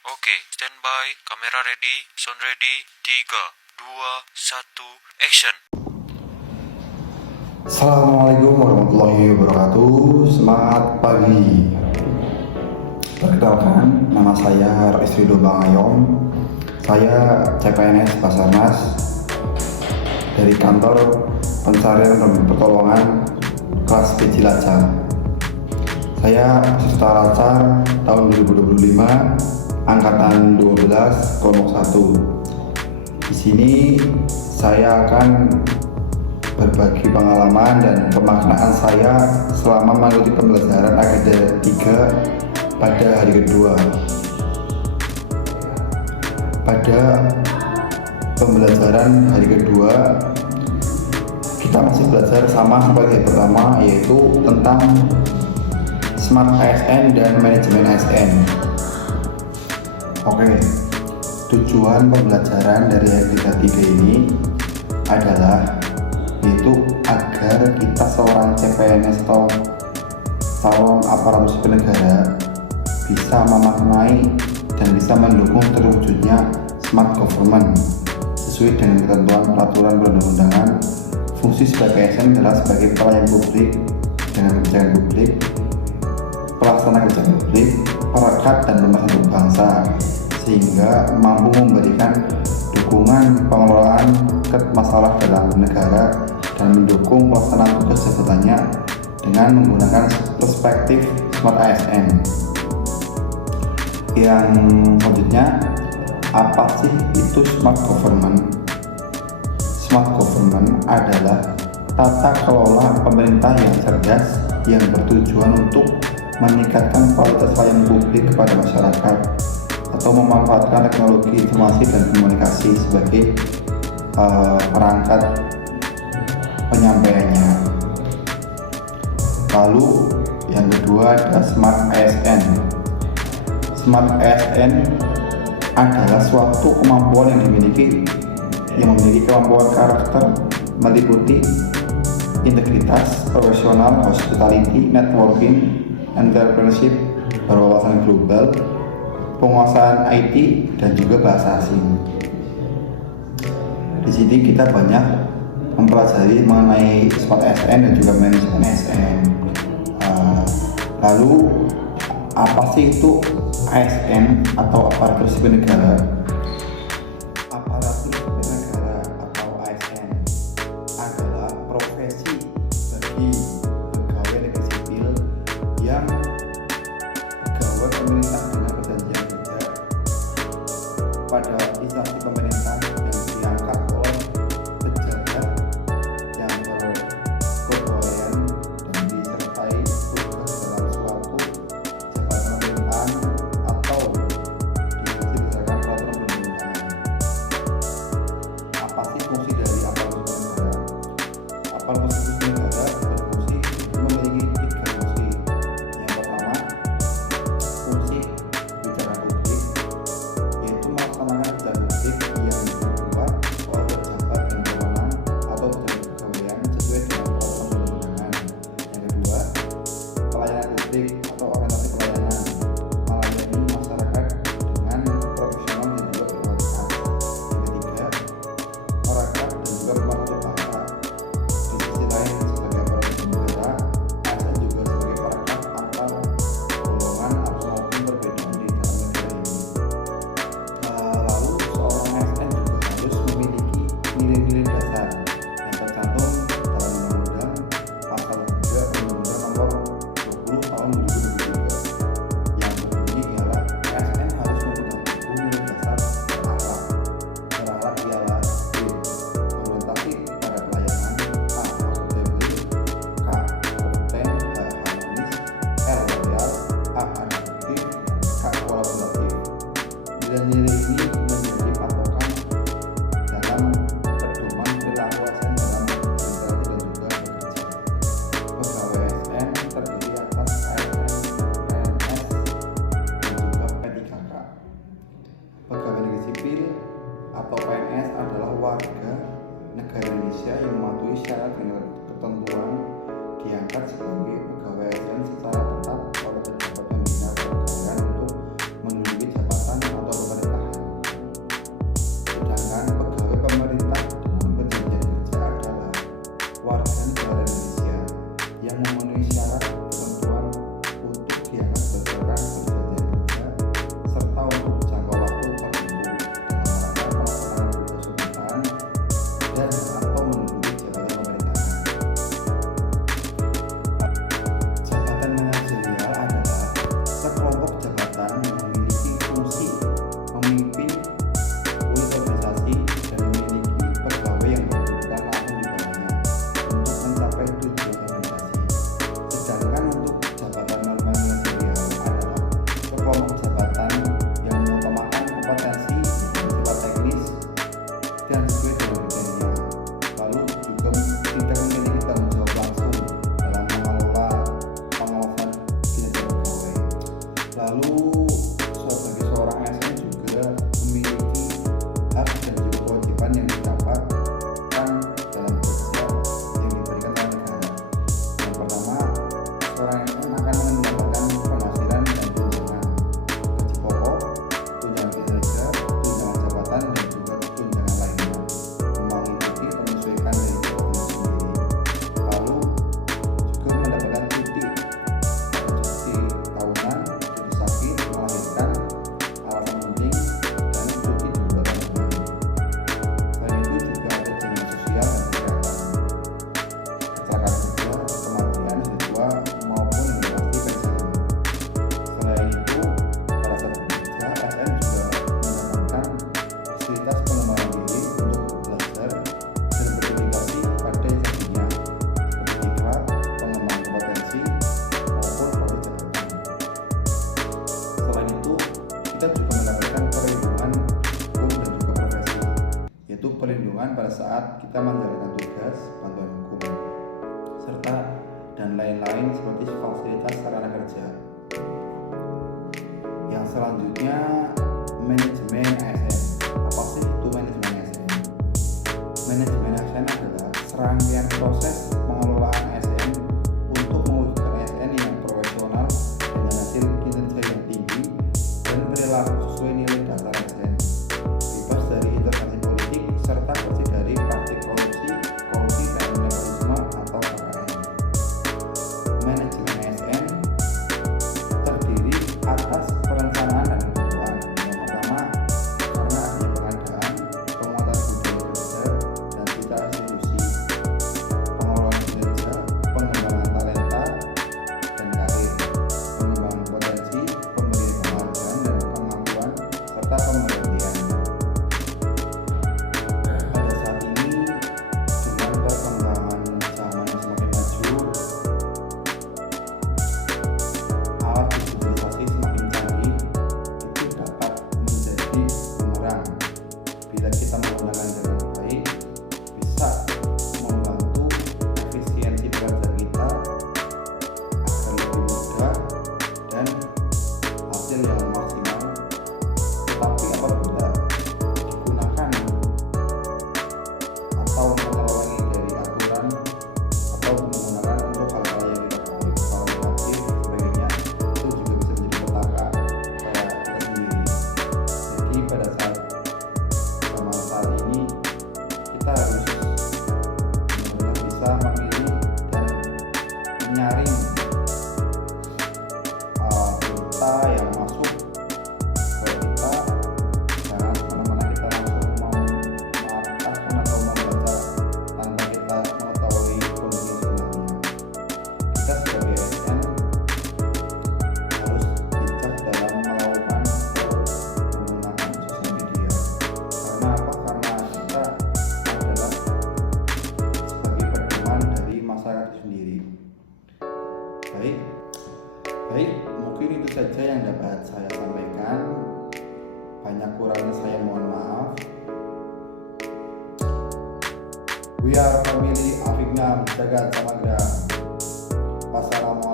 Oke, standby, kamera ready, sound ready, 3, 2, 1, action. Assalamualaikum warahmatullahi wabarakatuh. Selamat pagi. Perkenalkan, nama saya Rais Ridho Bangayom. Saya CPNS Basarnas dari kantor pencarian dan pertolongan kelas B Cilacap. Saya peserta Lacar tahun 2025, angkatan 12 kelompok 1. Di sini saya akan berbagi pengalaman dan pemaknaan saya selama mengikuti pembelajaran AGD 3 pada hari kedua. Pada pembelajaran hari kedua, kita masih belajar sama seperti hari pertama, yaitu tentang Smart ASN dan Manajemen ASN. Oke, tujuan pembelajaran dari hari 3 ini adalah yaitu agar kita seorang CPNS atau calon aparatur sipil negara bisa memaknai dan bisa mendukung terwujudnya smart government sesuai dengan ketentuan peraturan perundang-undangan. Fungsi sebagai ASN adalah sebagai pelayan publik dengan kebijakan publik, pelaksana kebijakan publik, perekat dan pemersatu bangsa, sehingga mampu memberikan dukungan pengelolaan masalah dalam negara dan mendukung pelaksanaan tugas jabatannya dengan menggunakan perspektif Smart ASN. Yang selanjutnya, apa sih itu Smart Government? Smart Government adalah tata kelola pemerintah yang cerdas yang bertujuan untuk meningkatkan kualitas pelayanan publik kepada masyarakat atau memanfaatkan teknologi informasi dan komunikasi sebagai perangkat penyampaiannya. Lalu yang kedua adalah Smart ASN. Smart ASN adalah suatu kemampuan yang memiliki kemampuan karakter meliputi integritas, profesional, hospitality, networking, entrepreneurship, berwawasan global, penguasaan IT, dan juga bahasa asing. Di sini kita banyak mempelajari mengenai Smart ASN dan juga Manajemen ASN. Lalu apa sih itu ASN atau aparatur sipil negara? Aparatur sipil negara atau ASN adalah profesi bagi pegawai negeri sipil yang pegawai pemerintah dengan perjanjian kerja pada instansi pemerintah yang diangkat oleh pejabat yang berkepegawaian dan disertai tugas dalam suatu jabatan pemerintahan atau diisi berdasarkan peraturan perundang-undangan. Apa sih fungsi dari aparatur sipil negara? Aparatur sipil negara berfungsi memiliki 3 fungsi. Yang pertama, fungsi kebijakan publik, yaitu melaksanakan kebijakan publik yang dibuat oleh pejabat yang berwenang atau kepegawaian sesuai dengan peraturan perundang-undangan. Yang kedua, pelayanan publik atau orientasi pelayanan, melayani masyarakat dengan profesional dan juga berkualitas. Yang ketiga, perekat dan juga pemersatu bangsa. Di sisi lain, sebagai aparatur sipil negara, ASN juga sebagai perekat antar golongan atau maupun perbedaan di dalam negara ini. Lalu seorang ASN juga harus memiliki nilai-nilai dasar yang tercantum dalam Undang-Undang Pasal 3 Undang-Undang Nomor 20 Tahun 2023 yang berbunyi ialah ASN harus memiliki nilai dasar berakhlak. Berakhlak ialah B. Orientasi pada pelayanan, A. Akuntabel, K. Kompeten, H. Harmonis, L. Loyal, A. Adaptif, K. Kolaboratif. Nilai-nilai ini menjadi patokan dalam pedoman perilaku ASN dalam berinteraksi dan juga bekerja. Pegawai ASN terdiri atas ASN, PNS, dan juga P3K. Pegawai negeri sipil atau PNS adalah warga negara Indonesia yang mematuhi syarat dan ketentuan diangkat sebagai pegawai ASN secara tetap oleh pejabat pembina kepegawaian untuk menduduki jabatan yaitu perlindungan pada saat kita menjalankan tugas, bantuan hukum, serta dan lain-lain seperti fasilitas sarana kerja. Yang selanjutnya, manajemen ASN. Apa sih itu manajemen ASN? Manajemen ASN adalah serangkaian proses pengelolaan ASN untuk mewujudkan ASN yang profesional dengan hasil kinerja yang tinggi dan perilaku sesuai nilai dasar ASN, bebas dari intervensi politik serta bersih dari praktik korupsi dan nepotisme atau KKN. Manajemen ASN terdiri atas perencanaan dan kebutuhan. Yang pertama, karena adanya pengadaan, penguatan budaya kerja dan citra institusi, pengelolaan kinerja, pengembangan talenta dan karir, pengembangan potensi, pemberian penghargaan dan pengakuan, serta pemberhentian. Pada saat ini, dengan perkembangan zaman yang semakin maju, alat digitalisasi semakin canggih, itu dapat menjadi bumerang. Bila kita menggunakan dengan baik, bisa membantu efisiensi kerja kita agar lebih mudah dan hasil yang maksimal. Tetapi apabila digunakan atau menyeleweng dari aturan atau menggunakan untuk hal-hal yang tidak baik, hal negatif sebagainya, itu juga bisa menjadi petaka pada kita sendiri. Jadi pada saat ini kita harus benar-benar bisa memilih dan menyaring berita yang masuk ke kita. Jangan semena-mena kita langsung mengatakan atau membaca tanpa kita mengetahui kondisi sebenarnya. Kita sebagai ASN harus bijak dalam melakukan atau menggunakan sosial media. Karena apa? Karena kita adalah sebagai pedoman dari masyarakat itu sendiri. Baik, mungkin itu saja yang dapat saya sampaikan. Banyak kurangnya saya mohon maaf. We are family Afikna Jagat Samagra. Wassalamualaikum.